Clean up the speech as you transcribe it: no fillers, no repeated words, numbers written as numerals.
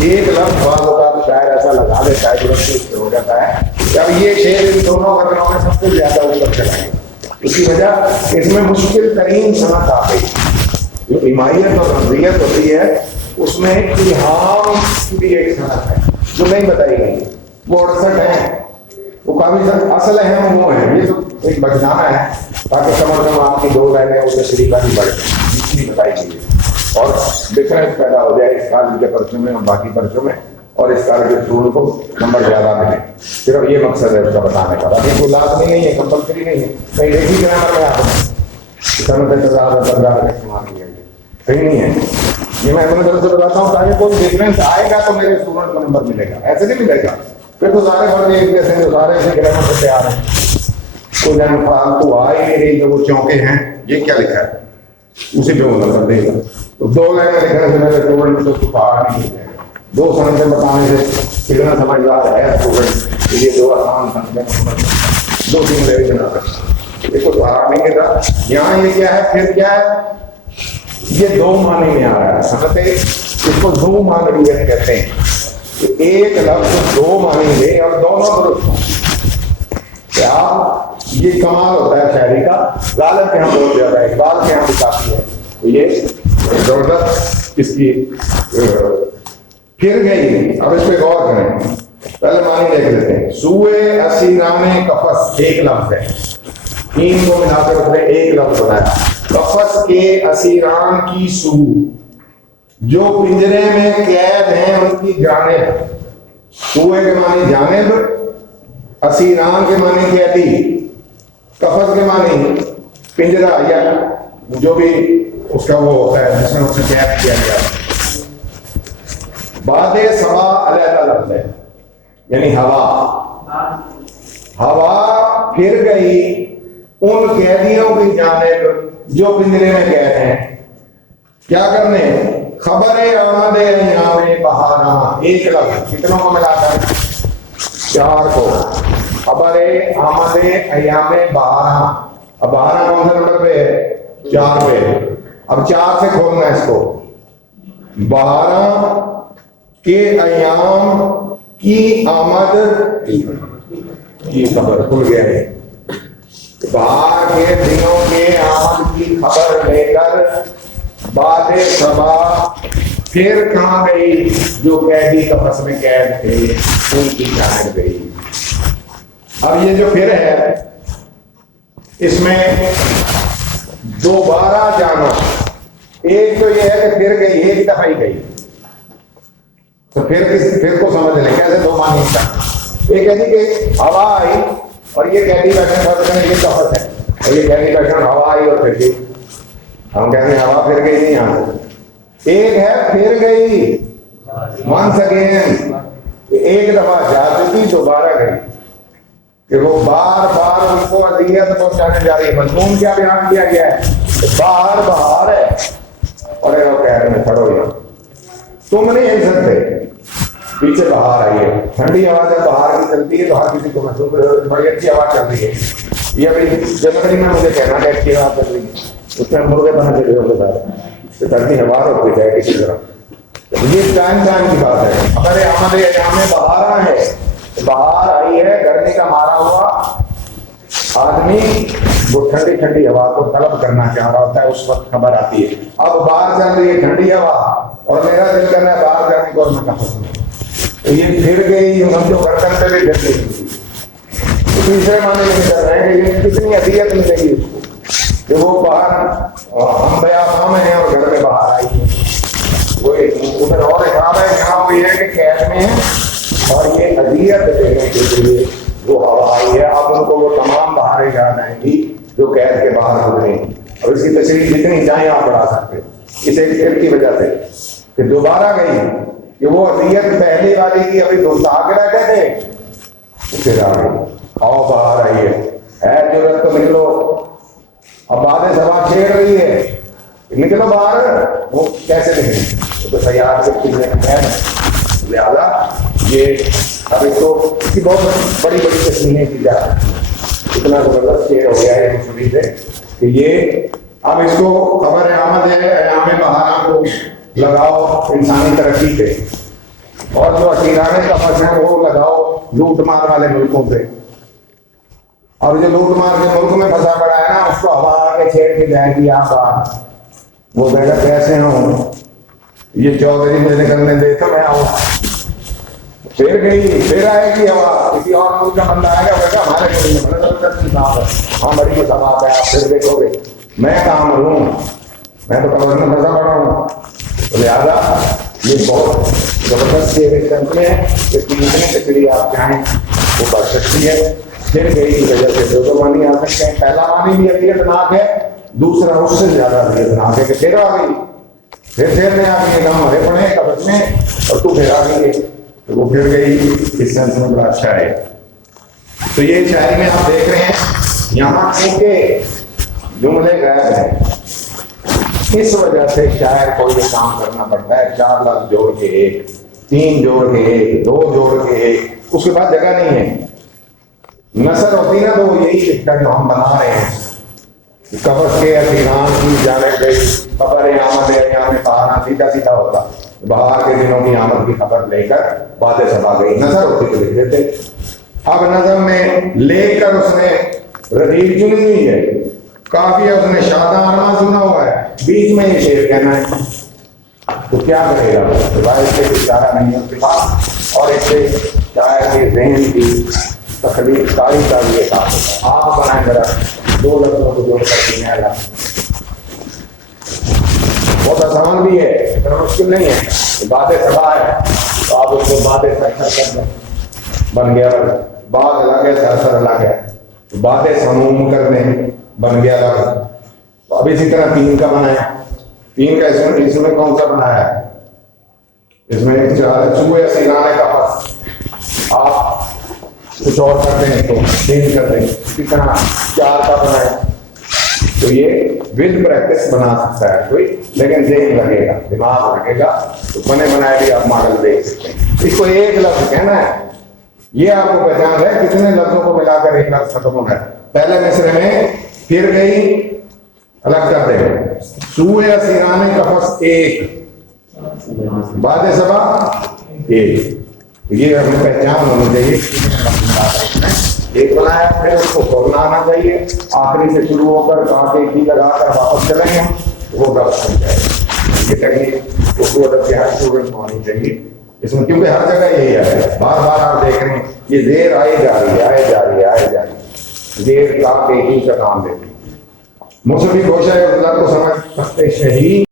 ایک لفظ بعض اوقات شاعر ایسا لگا دیتا ہے جو ہو جاتا ہے کہ اب یہ شعر ان دونوں غزلوں میں سب سے زیادہ اوپر چلا گیا. اس کی وجہ اس میں مشکل ترین صنعت آ گئی. جو ایمائیت اور رمضیت ہوتی ہے اس میں الہام کی بھی ایک صنعت ہے جو نہیں بتائی گئی. وہ 68 ہیں، وہ کافی اصل اہم وہ ہیں. یہ تو ایک بچانا ہے تاکہ کم از کم آپ کی 2 لائنیں وہ تشریح کا بھی بڑھ جائیں جتنی بتائی گئی ہے اور ڈفرینس پیدا ہو جائے اس کالج کے پرچوں میں اور باقی پرچوں میں، اور اس کالج کے اسٹوڈنٹ کو نمبر زیادہ ملے. صرف یہ مقصد ہے اس کا بتانے کا. باقی کوئی لازمی نہیں ہے، کمپلسری نہیں ہے. کہیں دیکھی گرامر میں آپ نے استعمال کیا گیا صحیح نہیں ہے. یہ میں اپنے طرف سے بتاتا ہوں تاکہ کوئی ڈفرینس آئے گا تو میرے اسٹوڈنٹ کو نمبر ملے گا. ایسے نہیں ملے گا پھر تو سارے فرض ایک جیسے ہیں، جو سارے سے گرامر سے تیار ہیں. کوئی جان فالتو آ ہی نہیں رہی جو وہ چونکے ہیں. یہ کیا لکھا ہے اسی پہ وہ نظر دے گا. تو 2 لائنیں لکھنے سے میرے اسٹوڈنٹ کو پہاڑ نہیں ملے گا. 2 سنتیں بتانے سے کتنا سمجھدار ہے اسٹوڈنٹ. یہ 2 آسان سنتیں 2-3 لے بنا سکتے. یہ کوئی پہاڑ نہیں ملتا. یہاں یہ کیا ہے پھر کیا ہے، یہ 2 معنی میں آ رہا ہے. سمجھتے اس کو 2 معنویت کہتے ہیں. ایک لفظ 2 معنی لے اور دونوں درست ہوں. کیا یہ کمال ہوتا ہے شاعری کا. غالب کے یہاں بہت زیادہ ہے، اقبال کے یہاں بھی کافی ہے. تو یہ زبردست اس کی پھر گئی. اب اس پہ غور کریں. پہلے معنی دیکھ لیتے ہیں. سوئے اسیران قفس ایک لفظ ہے. 3 کو ملا کر اس نے ایک لفظ بنایا. قفس کے اسیران کی سو، جو پنجرے میں قید ہیں ان کی جانب. سوئے کے معنی جانب، اسیران کے معنی قیدی، قفس کے معنی پنجرا یا جو بھی اس کا وہ ہوتا ہے جس میں اسے قید کیا گیا. باد صبا علیحدہ لفظ ہے یعنی ہوا. ہوا پھر گئی ان قیدیوں کی جانب جو پنجرے میں قید ہیں. کیا کرنے؟ خبر آمد ایام بہاراں ایک لفظ. کتنوں کو ملا کر 4 کو. خبر آمد ایام بہاراں. اب بہاراں کون سے نمبر پہ ہے؟ 4 پہ. اب 4 سے کھولنا ہے اس کو. بہاراں کے ایام کی آمد کی خبر کھل گیا ہے. بہار کے دنوں کے آمد کی خبر لے کر باد صبا پھر کہاں گئی جو قیدی قفس میں قید تھے ان کی جانب گئی. اب یہ جو پھر ہے اس میں دوبارہ جانا. ایک تو یہ ہے کہ پھر گئی ایک دفعہ ہی گئی. تو پھر کو سمجھ لیں کیسے 2 معنی کا. ایک کہتی کہ ہوا آئی اور یہ کہتی بیٹھنے یہ قفس ہے اور یہ کہتی بیٹھنا ہوا آئی اور پھر گئی. ہم کہتے ہیں ہوا پھر گئی نہیں یہاں سے. ایک ہے پھر گئی ونس اگین. ایک دفعہ جا چکی دوبارہ گئی کہ وہ بار بار ان کو اذیت پہنچانے جا رہی ہے. مضمون کیا بیان کیا گیا ہے؟ باہر بہار ہے اور وہ کہہ رہے ہیں کھڑو یہاں تم نہیں ہل سکتے. پیچھے بہار آئی ہے. ٹھنڈی ہوا جب بہار کی چلتی ہے تو ہر کسی کو محسوس بڑی اچھی ہوا چل رہی ہے. یہ ابھی جنوری میں مجھے کہنا ہے اچھی ہوا چل رہی ہے. اس میں مرغے بنا کے ٹھنڈی ہوا ہوتی ہے کسی طرح. یہ ٹائم کی بات ہے. اگر آمد ایام بہاراں ہے، بہار آئی ہے، گرمی کا مارا ہوا آدمی وہ ٹھنڈی ٹھنڈی ہوا کو طلب کرنا چاہ رہا ہوتا ہے. اس وقت خبر آتی ہے اب باہر چل رہی ہے ٹھنڈی ہوا اور میرا دل کرنا ہے باہر جانے کو اور میں کہاں سنوں. تو یہ پھر گئی ہم جو برتن پہ بھی پھر گئی. تیسرے معنی یہ کر رہے ہیں کہ یہ کتنی اذیت ملے گی اس کو کہ وہ باہر ہم بیاباں میں ہیں اور گھر میں باہر آئی ہے. وہ ادھر اور حساب ہے یہاں وہ یہ ہے کہ قید میں ہے اور یہ اذیت دینے کے لیے وہ ہوا آئی ہے. اب ان کو وہ تمام باہر یاد آئیں گی جو قید کے باہر گزریں. اور اس کی تشریح جتنی چاہیں آپ بڑھا سکتے اس ایک پھر کی وجہ سے کہ دوبارہ گئی کہ وہ اذیت پہلی والی کی ابھی دوست آگے رہتے تھے پھر آ گئی. آؤ باہر آئی ہے ضرورت تو نکلو. اب باتیں سوا چھیڑ رہی ہے نکلو باہر. وہ کیسے نکلے؟ تو تیار سے ہے. لہٰذا یہ اب اس کو اس کی بہت بڑی بڑی تشریحیں کی جا رہی ہیں. اتنا زبردست شعر ہو گیا ہے مصنف سے کہ یہ اب اس کو خبر آمد ہے ایام بہاراں کو لگاؤ انسانی ترقی پہ. اور جو اکیلانے کا فصل ہے وہ لگاؤ لوٹ مار والے ملکوں سے. اور جو لوٹ مار کے ملک میں پھنسا پڑا ہے نا اس کو ہوا آ کے چھیڑ کے جائے گی آپ. وہ کہے گا کیسے ہوں یہ چودھری مجھے نکلنے دے تو میں آؤں. پھر گئی پھر آئے گی ہوا کسی اور ملک کا بندہ آئے گا وہ کہا ہمارے ملک میں بڑا ضرورت کی کام ہے ہاں بڑی مسابقات ہے آپ پھر دیکھو گے میں کام ہوں میں تو کمر میں پھنسا پڑا ہوں. لہٰذا یہ بہت زبردست کنٹری ہے کہ کتنے کچڑی آپ چاہیں وہ بڑھ سکتی ہے. پھر گئی کی وجہ سے دو معنی آ سکتے ہیں. پہلا معنی بھی اذیتناک ہے دوسرا اس سے زیادہ اذیتناک ہے کہ پھر آ گئی پھر نے آ گئی کام ہرے پڑے قبض میں اور تو پھر آ گئی تو وہ پھر گئی. اس سینس میں بڑا اچھا ہے. تو یہ شاعری میں آپ دیکھ رہے ہیں یہاں کیونکہ جملے غائب ہیں اس وجہ سے شاعر کو یہ کام کرنا پڑتا ہے 4 لفظ جوڑ کے ایک 3 جوڑ کے ایک 2 جوڑ کے ایک. اس کے بعد جگہ نہیں ہے. نثر ہوتی نا تو وہ یہی لکھتا جو ہم بنا رہے ہیں قبض کے اذیان کی جانب گئی خبر آمد ایام بہار سیدھا سیدھا ہوتا بہار کے دنوں کی آمد کی خبر لے کر باتیں سبا گئی. نظر ہوتی تو لکھ دیتے. اب نظر میں لے کر اس نے ردیف چنی ہوئی ہے کافی ہے اس نے شاداں ارما سنا ہوا ہے بیچ میں یہ شعر کہنا ہے تو کیا کرے گا. روایت سے اشارہ نہیں ہے اس کے پاس اور اس سے شاعر کے ذہن کی تخلیق کاری کا بھی ایک آپ بنائیں ذرا 2 لفظوں کو جوڑ کر دیں اللہ. بہت آسان بھی ہے اتنا مشکل نہیں ہے. باتیں سبا ہے تو آپ اس کو باتیں سر کر دیں بن گیا. بات الگ ہے سر الگ ہے. باتیں سموم کر دیں بن گیا الگ. اب اسی طرح 3 کا بنایا 3 کا اس میں کون سا بنایا ہے اس میں چوہے سیرانے کا پس آپ کچھ اور کر دیں تو 3 کر دیں. اسی طرح 4 کا بنایا تو یہ ود پریکٹس بنا سکتا ہے کوئی لیکن ذہن لگے گا دماغ لگے گا تو بنے بنائے بھی آپ ماڈل دیکھ سکتے ہیں. اس کو ایک لفظ کہنا ہے یہ آپ کو پہچان ہے کتنے لفظوں کو ملا کر ایک لفظ ختم ہونا ہے. پہلے مصرے میں پھر گئی الگ کر دیں سوئے سیرانے کا پس ایک باد سبا ایک. یہ ہمیں پہچان ہونی چاہیے ایک بنایا پھر اس کو بولنا آنا چاہیے آخری سے شروع ہو کر کانٹے کی لگا کر واپس چلیں گے وہ غلط ہو جائے. یہ ٹیکنیک اردو ادب کے ہر اسٹوڈنٹ کو آنی چاہیے اس میں کیونکہ ہر جگہ یہی ہے بار بار آپ دیکھ رہے ہیں یہ زیر آئی جا رہی ہے آئے جا رہی ہے آئے جا رہی ہے زیر کا کا کام دیتی. مصحفی گوشہ اطلاق کو سمجھ سکتے شہید